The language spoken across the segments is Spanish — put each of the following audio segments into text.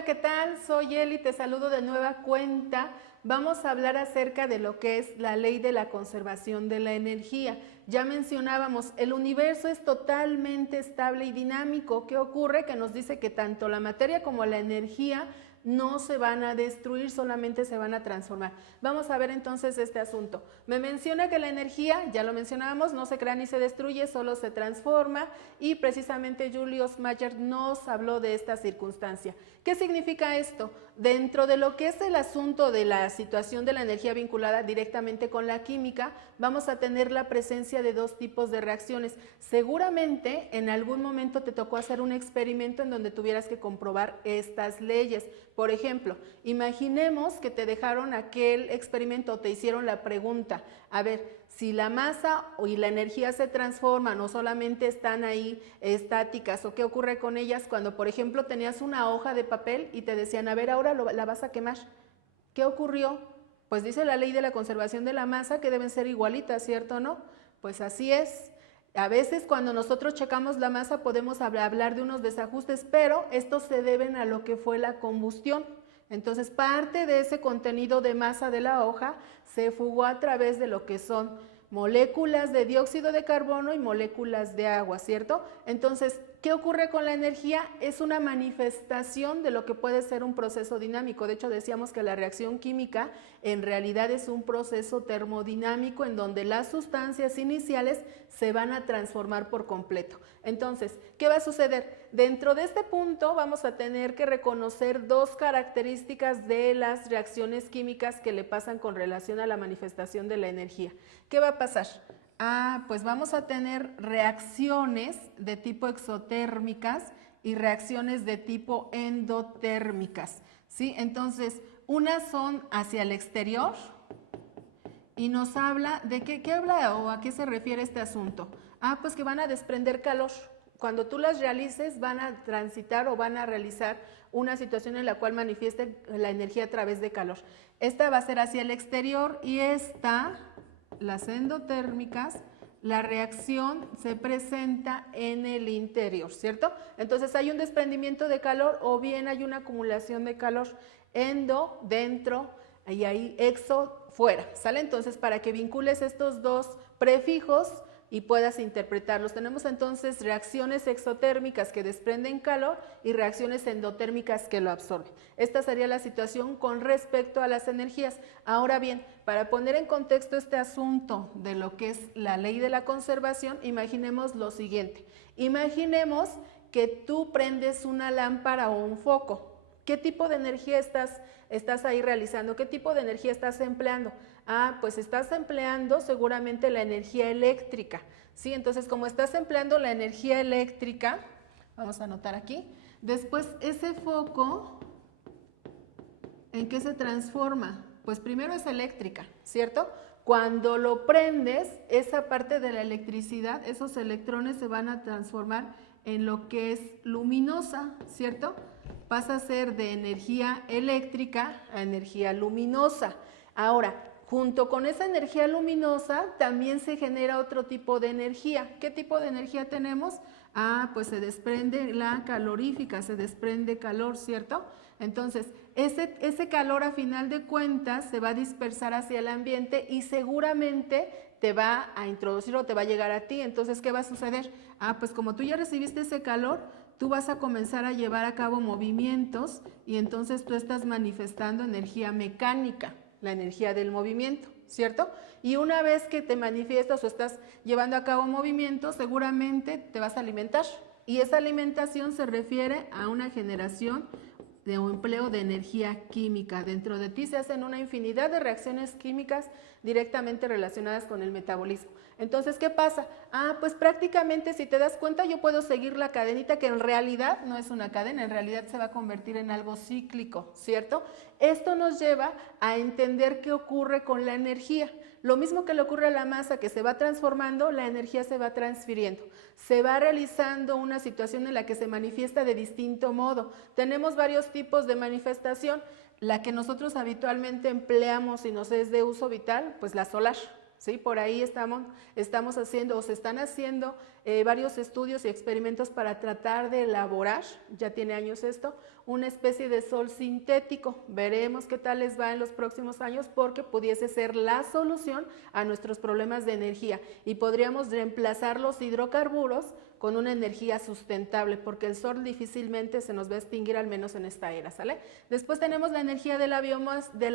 Hola, ¿qué tal? Soy Eli, te saludo de nueva cuenta. Vamos a hablar acerca de lo que es la ley de la conservación de la energía. Ya mencionábamos, el universo es totalmente estable y dinámico. ¿Qué ocurre? Que nos dice que tanto la materia como la energía no se van a destruir, solamente se van a transformar. Vamos a ver entonces este asunto. Me menciona que la energía, ya lo mencionábamos, no se crea ni se destruye, solo se transforma, y precisamente Julius Mayer nos habló de esta circunstancia. ¿Qué significa esto? Dentro de lo que es el asunto de la situación de la energía vinculada directamente con la química, vamos a tener la presencia de dos tipos de reacciones. Seguramente en algún momento te tocó hacer un experimento en donde tuvieras que comprobar estas leyes. Por ejemplo, imaginemos que te dejaron aquel experimento o te hicieron la pregunta, a ver, si la masa y la energía se transforman, no solamente están ahí estáticas, o qué ocurre con ellas cuando, por ejemplo, tenías una hoja de papel y te decían, a ver, ahora la vas a quemar. ¿Qué ocurrió? Pues dice la ley de la conservación de la masa que deben ser igualitas, ¿cierto o no? Pues así es. A veces cuando nosotros checamos la masa podemos hablar de unos desajustes, pero estos se deben a lo que fue la combustión. Entonces parte de ese contenido de masa de la hoja se fugó a través de lo que son moléculas de dióxido de carbono y moléculas de agua, ¿cierto? Entonces, ¿qué ocurre con la energía? Es una manifestación de lo que puede ser un proceso dinámico. De hecho, decíamos que la reacción química en realidad es un proceso termodinámico en donde las sustancias iniciales se van a transformar por completo. Entonces, ¿qué va a suceder? Dentro de este punto vamos a tener que reconocer dos características de las reacciones químicas que le pasan con relación a la manifestación de la energía. ¿Qué va a pasar? Pues vamos a tener reacciones de tipo exotérmicas y reacciones de tipo endotérmicas, ¿sí? Entonces, unas son hacia el exterior y nos habla de qué habla o a qué se refiere este asunto. Pues que van a desprender calor. Cuando tú las realices van a transitar o van a realizar una situación en la cual manifieste la energía a través de calor. Esta va a ser hacia el exterior y esta, las endotérmicas, la reacción se presenta en el interior, ¿cierto? Entonces hay un desprendimiento de calor o bien hay una acumulación de calor. Endo, dentro, y ahí exo, fuera, ¿sale? Entonces para que vincules estos dos prefijos y puedas interpretarlos. Tenemos entonces reacciones exotérmicas que desprenden calor y reacciones endotérmicas que lo absorben. Esta sería la situación con respecto a las energías. Ahora bien, para poner en contexto este asunto de lo que es la ley de la conservación, imaginemos lo siguiente. Imaginemos que tú prendes una lámpara o un foco. ¿Qué tipo de energía estás ahí realizando? ¿Qué tipo de energía estás empleando? Pues estás empleando seguramente la energía eléctrica, ¿sí? Entonces, como estás empleando la energía eléctrica, vamos a anotar aquí, después ese foco, ¿en qué se transforma? Pues primero es eléctrica, ¿cierto? Cuando lo prendes, esa parte de la electricidad, esos electrones se van a transformar en lo que es luminosa, ¿cierto? Pasa a ser de energía eléctrica a energía luminosa. Ahora, junto con esa energía luminosa también se genera otro tipo de energía. ¿Qué tipo de energía tenemos? Pues se desprende la calorífica, se desprende calor, ¿cierto? Entonces, ese calor a final de cuentas se va a dispersar hacia el ambiente y seguramente te va a introducir o te va a llegar a ti. Entonces, ¿qué va a suceder? Pues como tú ya recibiste ese calor, tú vas a comenzar a llevar a cabo movimientos y entonces tú estás manifestando energía mecánica, la energía del movimiento, ¿cierto? Y una vez que te manifiestas o estás llevando a cabo movimientos, seguramente te vas a alimentar. Y esa alimentación se refiere a una generación de un empleo de energía química. Dentro de ti se hacen una infinidad de reacciones químicas directamente relacionadas con el metabolismo. Entonces, ¿qué pasa? Pues prácticamente, si te das cuenta, yo puedo seguir la cadenita, que en realidad no es una cadena, en realidad se va a convertir en algo cíclico, ¿cierto? Esto nos lleva a entender qué ocurre con la energía. Lo mismo que le ocurre a la masa, que se va transformando, la energía se va transfiriendo. Se va realizando una situación en la que se manifiesta de distinto modo. Tenemos varios tipos de manifestación. La que nosotros habitualmente empleamos y nos es de uso vital, pues la solar, ¿sí? Por ahí estamos haciendo o se están haciendo varios estudios y experimentos para tratar de elaborar, ya tiene años esto, una especie de sol sintético. Veremos qué tal les va en los próximos años porque pudiese ser la solución a nuestros problemas de energía y podríamos reemplazar los hidrocarburos con una energía sustentable, porque el sol difícilmente se nos va a extinguir, al menos en esta era, ¿sale? Después tenemos la energía de la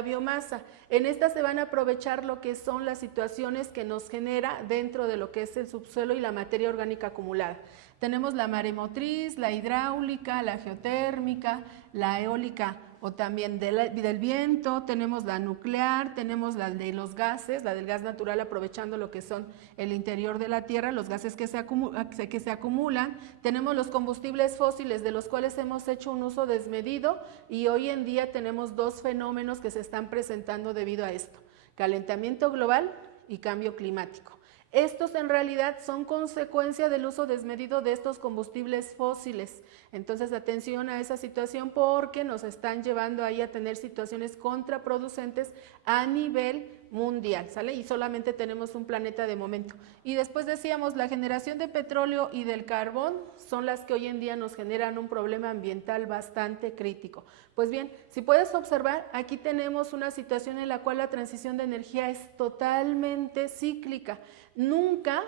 biomasa. En esta se van a aprovechar lo que son las situaciones que nos genera dentro de lo que es el subsuelo y la materia orgánica acumulada. Tenemos la maremotriz, la hidráulica, la geotérmica, la eólica o también del viento, tenemos la nuclear, tenemos la de los gases, la del gas natural aprovechando lo que son el interior de la tierra, los gases que se acumulan, tenemos los combustibles fósiles de los cuales hemos hecho un uso desmedido y hoy en día tenemos dos fenómenos que se están presentando debido a esto, calentamiento global y cambio climático. Estos en realidad son consecuencia del uso desmedido de estos combustibles fósiles. Entonces, atención a esa situación porque nos están llevando ahí a tener situaciones contraproducentes a nivel mundial, ¿sale? Y solamente tenemos un planeta de momento. Y después decíamos, la generación de petróleo y del carbón son las que hoy en día nos generan un problema ambiental bastante crítico. Pues bien, si puedes observar, aquí tenemos una situación en la cual la transición de energía es totalmente cíclica. Nunca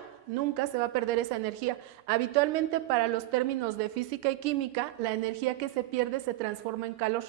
se va a perder esa energía. Habitualmente para los términos de física y química, la energía que se pierde se transforma en calor.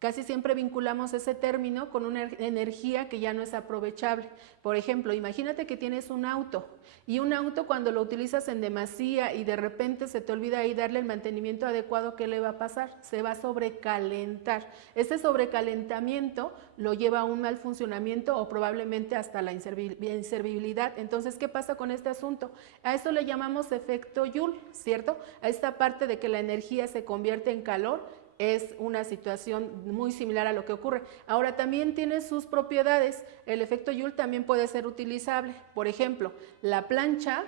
Casi siempre vinculamos ese término con una energía que ya no es aprovechable. Por ejemplo, imagínate que tienes un auto y un auto cuando lo utilizas en demasía y de repente se te olvida ahí darle el mantenimiento adecuado, ¿qué le va a pasar? Se va a sobrecalentar. Ese sobrecalentamiento lo lleva a un mal funcionamiento o probablemente hasta la inservibilidad. Entonces, ¿qué pasa con este asunto? A eso le llamamos efecto Joule, ¿cierto? A esta parte de que la energía se convierte en calor. Es una situación muy similar a lo que ocurre. Ahora también tiene sus propiedades. El efecto Joule también puede ser utilizable. Por ejemplo, la plancha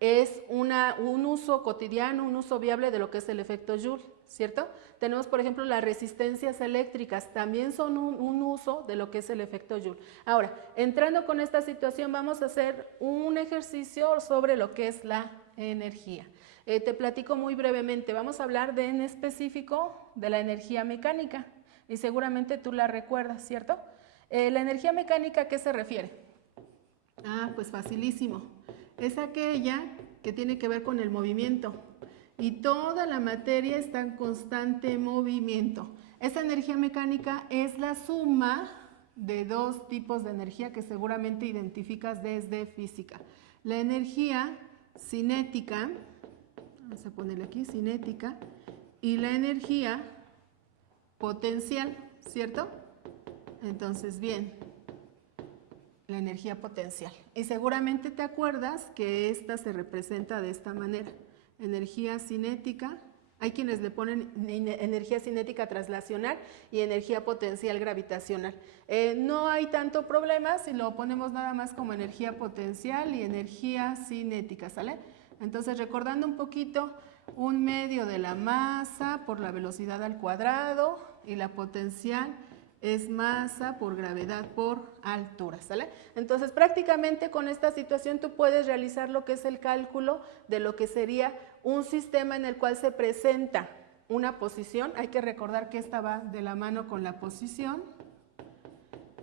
es un uso cotidiano, un uso viable de lo que es el efecto Joule, ¿cierto? Tenemos, por ejemplo, las resistencias eléctricas, también son un uso de lo que es el efecto Joule. Ahora, entrando con esta situación, vamos a hacer un ejercicio sobre lo que es la energía. Te platico muy brevemente, vamos a hablar en específico de la energía mecánica y seguramente tú la recuerdas, ¿cierto? La energía mecánica, ¿a qué se refiere? Pues facilísimo, es aquella que tiene que ver con el movimiento y toda la materia está en constante movimiento. Esa energía mecánica es la suma de dos tipos de energía que seguramente identificas desde física. La energía cinética, vamos a ponerle aquí, cinética, y la energía potencial, ¿cierto? Entonces, bien, la energía potencial. Y seguramente te acuerdas que esta se representa de esta manera. Energía cinética, hay quienes le ponen energía cinética translacional y energía potencial gravitacional. No hay tanto problema si lo ponemos nada más como energía potencial y energía cinética, ¿sale? Entonces, recordando un poquito, un medio de la masa por la velocidad al cuadrado y la potencial es masa por gravedad por altura, ¿sale? Entonces, prácticamente con esta situación tú puedes realizar lo que es el cálculo de lo que sería un sistema en el cual se presenta una posición. Hay que recordar que esta va de la mano con la posición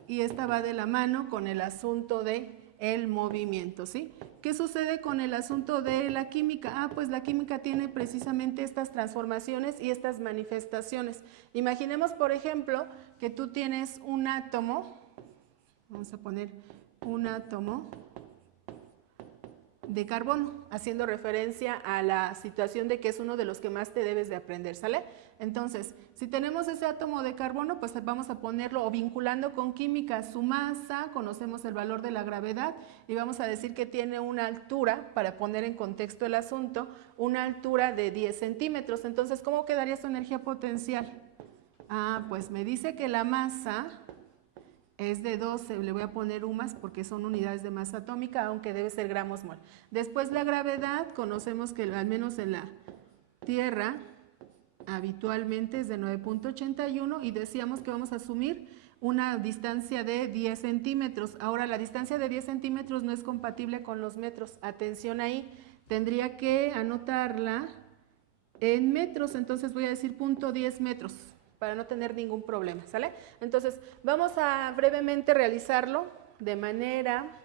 y esta va de la mano con el asunto de el movimiento, ¿sí? ¿Qué sucede con el asunto de la química? Pues la química tiene precisamente estas transformaciones y estas manifestaciones. Imaginemos, por ejemplo, que tú tienes un átomo, vamos a poner un átomo de carbono, haciendo referencia a la situación de que es uno de los que más te debes de aprender, ¿sale? Entonces, si tenemos ese átomo de carbono, pues vamos a ponerlo o vinculando con química su masa, conocemos el valor de la gravedad y vamos a decir que tiene una altura, para poner en contexto el asunto, una altura de 10 centímetros. Entonces, ¿cómo quedaría su energía potencial? Pues me dice que la masa es de 12, le voy a poner UMAS porque son unidades de masa atómica, aunque debe ser gramos mol. Después la gravedad, conocemos que al menos en la Tierra habitualmente es de 9.81 y decíamos que vamos a asumir una distancia de 10 centímetros. Ahora, la distancia de 10 centímetros no es compatible con los metros. Atención ahí, tendría que anotarla en metros, entonces voy a decir 0.10 metros para no tener ningún problema, ¿sale? Entonces, vamos a brevemente realizarlo de manera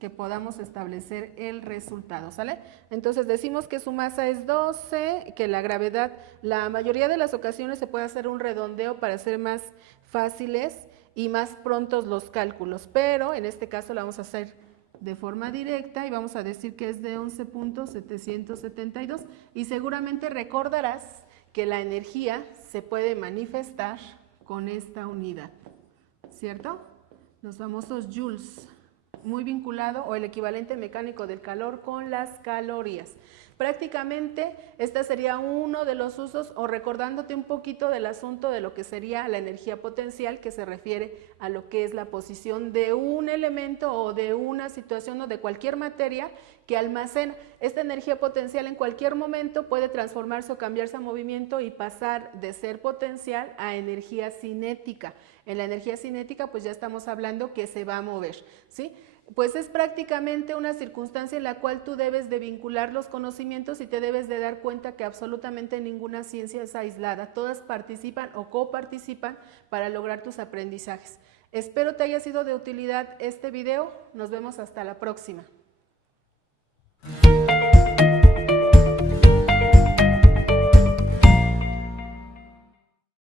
que podamos establecer el resultado, ¿sale? Entonces decimos que su masa es 12, que la gravedad, la mayoría de las ocasiones se puede hacer un redondeo para hacer más fáciles y más prontos los cálculos, pero en este caso lo vamos a hacer de forma directa y vamos a decir que es de 11.772 y seguramente recordarás que la energía se puede manifestar con esta unidad, ¿cierto? Los famosos joules, muy vinculado, o el equivalente mecánico del calor con las calorías. Prácticamente este sería uno de los usos, o recordándote un poquito del asunto de lo que sería la energía potencial, que se refiere a lo que es la posición de un elemento o de una situación o de cualquier materia que almacena. Esta energía potencial en cualquier momento puede transformarse o cambiarse a movimiento y pasar de ser potencial a energía cinética. En la energía cinética pues ya estamos hablando que se va a mover, ¿sí? Pues es prácticamente una circunstancia en la cual tú debes de vincular los conocimientos y te debes de dar cuenta que absolutamente ninguna ciencia es aislada, todas participan o coparticipan para lograr tus aprendizajes. Espero te haya sido de utilidad este video, nos vemos hasta la próxima.